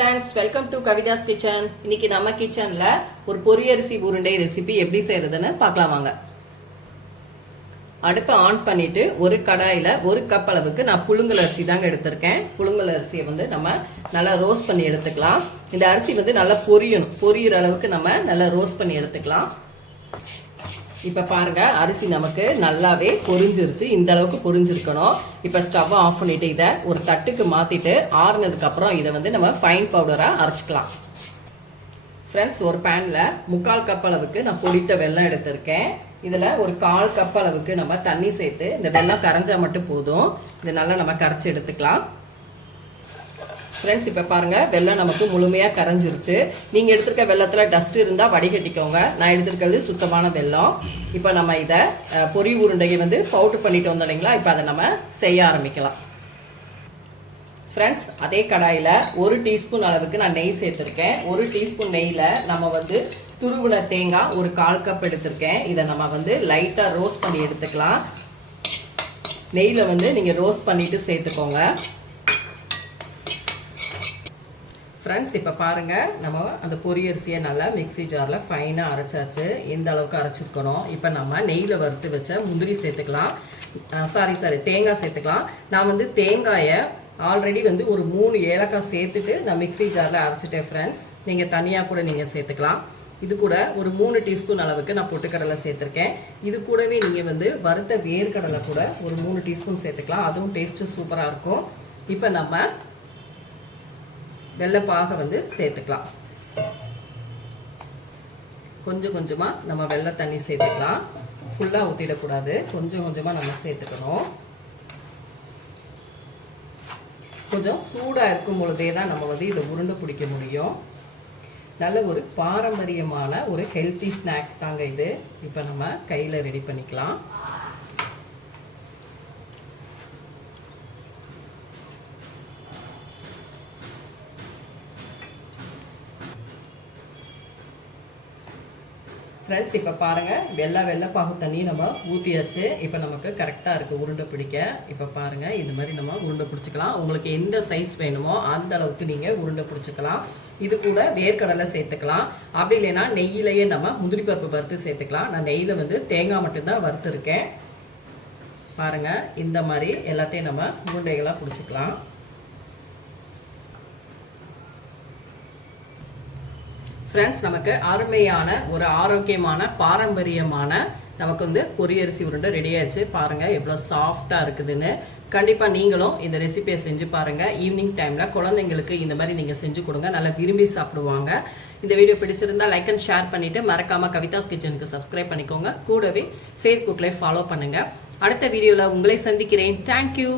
Friends, welcome to Kavitha's kitchen. இன்னைக்கு நம்ம கிச்சன்ல ஒரு பொரியரிசி உருண்டை ரெசிபி எப்படி செய்யறதுன்னு பார்க்கலாம் வாங்க. அடுப்பை ஆன் பண்ணிட்டு ஒரு கடாயில 1 கப் அளவுக்கு நான் புழுங்கல் அரிசி தாங்க எடுத்திருக்கேன். புழுங்கல் அரிசியை நம்ம நல்லா ரோஸ்ட் பண்ணி எடுத்துக்கலாம். இந்த அரிசி நல்லா பொரியிற அளவுக்கு நம்ம நல்லா ரோஸ்ட் பண்ணி எடுத்துக்கலாம். இப்போ பாருங்க, அரிசி நமக்கு நல்லாவே பொரிஞ்சிருச்சு. இந்த அளவுக்கு பொரிஞ்சிருக்கணும். இப்போ ஸ்டவ் ஆஃப் பண்ணிட்டு இதை ஒரு தட்டுக்கு மாத்திட்டு ஆறுனதுக்கு அப்புறம் இதை நம்ம ஃபைன் பவுடரா அரைச்சிக்கலாம். ஃப்ரெண்ட்ஸ், ஒரு பேன்ல 3/4 கப் அளவுக்கு நான் பொடித்த வெல்லம் எடுத்திருக்கேன். இதுல ஒரு 1/4 கப் அளவுக்கு நம்ம தண்ணி சேர்த்து இந்த வெல்லம் கரைஞ்சா மட்டும் போதும். இதை நல்லா நம்ம கரைச்சி எடுத்துக்கலாம். ஃப்ரெண்ட்ஸ், இப்போ பாருங்க, வெல்லம் நமக்கு முழுமையாக கரைஞ்சிருச்சு. நீங்கள் எடுத்துருக்க வெள்ளத்தில் டஸ்ட் இருந்தால் வடிகட்டிக்கோங்க. நான் எடுத்துருக்கிறது சுத்தமான வெல்லம். இப்போ நம்ம இதை பொரி உருண்டையை பவுடர் பண்ணிட்டு வந்தோம் இல்லைங்களா? இப்போ அதை நம்ம செய்ய ஆரம்பிக்கலாம். ஃப்ரெண்ட்ஸ், அதே கடாயில் 1 டீஸ்பூன் அளவுக்கு நான் நெய் சேர்த்துருக்கேன். 1 டீஸ்பூன் நெய்யில் நம்ம துருவின தேங்காய் ஒரு 1/4 கப் எடுத்திருக்கேன். இதை நம்ம லைட்டாக ரோஸ்ட் பண்ணி எடுத்துக்கலாம். நெய்யில் நீங்கள் ரோஸ்ட் பண்ணிட்டு சேர்த்துக்கோங்க. ஃப்ரெண்ட்ஸ், இப்போ பாருங்கள், நம்ம அந்த பொரியரிசியை நல்லா மிக்சி ஜாரில் ஃபைனாக அரைச்சாச்சு. இந்த அளவுக்கு அரைச்சிருக்கணும். இப்போ நம்ம நெய்யில் வறுத்து வச்ச முந்திரி சேர்த்துக்கலாம். தேங்காய் சேர்த்துக்கலாம். நான் தேங்காயை ஆல்ரெடி ஒரு 3 ஏலக்காய் சேர்த்துட்டு நான் மிக்சி ஜாரில் அரைச்சிட்டேன். ஃப்ரெண்ட்ஸ், நீங்கள் தனியாக கூட நீங்கள் சேர்த்துக்கலாம். இது கூட ஒரு 3 டீஸ்பூன் அளவுக்கு நான் பொட்டுக்கடலை சேர்த்துருக்கேன். இது கூடவே நீங்கள் வறுத்த வேர்க்கடலை கூட ஒரு 3 டீஸ்பூன் சேர்த்துக்கலாம். அதுவும் டேஸ்ட்டு சூப்பராக இருக்கும். இப்போ நம்ம வெள்ளைப்பாக சேர்த்துக்கலாம். கொஞ்சம் கொஞ்சமாக நம்ம வெள்ளை தண்ணி சேர்த்துக்கலாம். ஃபுல்லாக ஊற்றிடக்கூடாது. கொஞ்சம் கொஞ்சமாக நம்ம சேர்த்துக்கணும். கொஞ்சம் சூடாக இருக்கும் பொழுதே தான் நம்ம இதை உருண்டை பிடிக்க முடியும். நல்ல ஒரு பாரம்பரியமான ஒரு ஹெல்த்தி ஸ்நாக்ஸ் தாங்க இது. இப்போ நம்ம கையில் ரெடி பண்ணிக்கலாம். ஃப்ரெண்ட்ஸ், இப்போ பாருங்கள், வெள்ளைப்பாகு தண்ணி நம்ம ஊற்றியாச்சு. இப்போ நமக்கு கரெக்டாக இருக்குது உருண்டை பிடிக்க. இப்போ பாருங்கள், இந்த மாதிரி நம்ம உருண்டை பிடிச்சிக்கலாம். உங்களுக்கு எந்த சைஸ் வேணுமோ அந்த அளவுக்கு நீங்கள் உருண்டை பிடிச்சிக்கலாம். இது கூட வேர்க்கடலை சேர்த்துக்கலாம். அப்படி இல்லைன்னா நெய்யிலேயே நம்ம முந்திரி பருப்பு வறுத்து சேர்த்துக்கலாம். நான் நெய்யில் தேங்காய் மட்டும்தான் வறுத்துருக்கேன். பாருங்கள், இந்த மாதிரி எல்லாத்தையும் நம்ம உருண்டைகளாக பிடிச்சிக்கலாம். ஃப்ரெண்ட்ஸ், நமக்கு அருமையான ஒரு ஆரோக்கியமான பாரம்பரியமான நமக்கு பொரியரிசி உருண்டை ரெடி ஆயிடுச்சு. பாருங்கள் எவ்வளோ சாஃப்டாக இருக்குதுன்னு. கண்டிப்பாக நீங்களும் இந்த ரெசிபியை செஞ்சு பாருங்கள். ஈவினிங் டைமில் குழந்தைங்களுக்கு இந்த மாதிரி நீங்கள் செஞ்சு கொடுங்க. நல்லா விரும்பி சாப்பிடுவாங்க. இந்த வீடியோ பிடிச்சிருந்தா லைக் அண்ட் ஷேர் பண்ணிவிட்டு மறக்காமல் கவிதாஸ் கிச்சனுக்கு சப்ஸ்கிரைப் பண்ணிக்கோங்க. கூடவே ஃபேஸ்புக்கில் ஃபாலோ பண்ணுங்கள். அடுத்த வீடியோவில் உங்களை சந்திக்கிறேன். தேங்க்யூ.